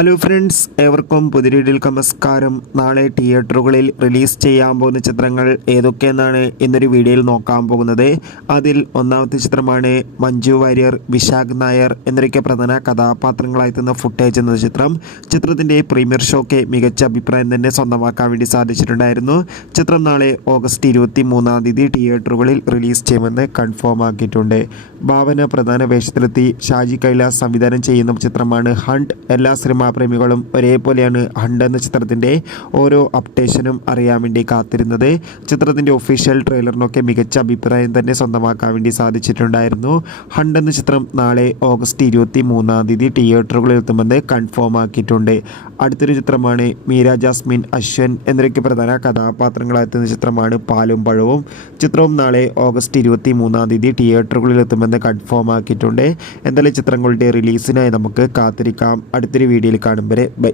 Hello friends, ഏവർക്കും പുതിയ വീഡിയോയിലേക്ക് നമസ്കാരം. നാളെ തിയേറ്ററുകളിൽ റിലീസ് ചെയ്യാൻ പോകുന്ന ചിത്രങ്ങൾ ഏതൊക്കെയെന്നാണ് ഇന്നൊരു വീഡിയോയിൽ നോക്കാൻ പോകുന്നത്. അതിൽ ഒന്നാമത്തെ ചിത്രമാണ് മഞ്ജു വാര്യർ, വിശാഖ് നായർ എന്നൊക്കെ പ്രധാന കഥാപാത്രങ്ങളായെത്തുന്ന ഫുട്ടേജ് എന്ന ചിത്രം. ചിത്രത്തിൻ്റെ പ്രീമിയർ ഷോയ്ക്ക് മികച്ച അഭിപ്രായം തന്നെ സ്വന്തമാക്കാൻ വേണ്ടി സാധിച്ചിട്ടുണ്ടായിരുന്നു. ചിത്രം നാളെ ഓഗസ്റ്റ് 23 തിയേറ്ററുകളിൽ റിലീസ് ചെയ്യുമെന്ന് കൺഫേം ആക്കിയിട്ടുണ്ട്. ഭാവന പ്രധാന വേഷത്തിലെത്തി ഷാജി കൈലാസ് സംവിധാനം ചെയ്യുന്ന ചിത്രമാണ് ഹണ്ട്. എല്ലാ സിനിമാ പ്രേമികളും ഒരേപോലെയാണ് ഹണ്ട് എന്ന ചിത്രത്തിൻ്റെ ഓരോ അപ്ഡേഷനും അറിയാൻ വേണ്ടി കാത്തിരുന്നത്. ചിത്രത്തിൻ്റെ ഒഫീഷ്യൽ ട്രെയിലറിനൊക്കെ മികച്ച അഭിപ്രായം തന്നെ സ്വന്തമാക്കാൻ വേണ്ടി സാധിച്ചിട്ടുണ്ടായിരുന്നു. ഹണ്ട് എന്ന ചിത്രം നാളെ ഓഗസ്റ്റ് 23 തിയേറ്ററുകളിൽ എത്തുമെന്ന് കൺഫേം ആക്കിയിട്ടുണ്ട്. അടുത്തൊരു ചിത്രമാണ് മീര ജാസ്മിൻ, അശ്വൻ എന്നൊക്കെ പ്രധാന കഥാപാത്രങ്ങളായെത്തുന്ന ചിത്രമാണ് പാലും പഴവും. ചിത്രവും നാളെ ഓഗസ്റ്റ് 23 തിയേറ്ററുകളിൽ എത്തുമെന്ന് കൺഫേം ആക്കിയിട്ടുണ്ട്. എന്തായാലും ചിത്രങ്ങളുടെ റിലീസിനായി നമുക്ക് കാത്തിരിക്കാം. അടുത്തൊരു വീഡിയോയിൽ കാണും വരെ ബൈ.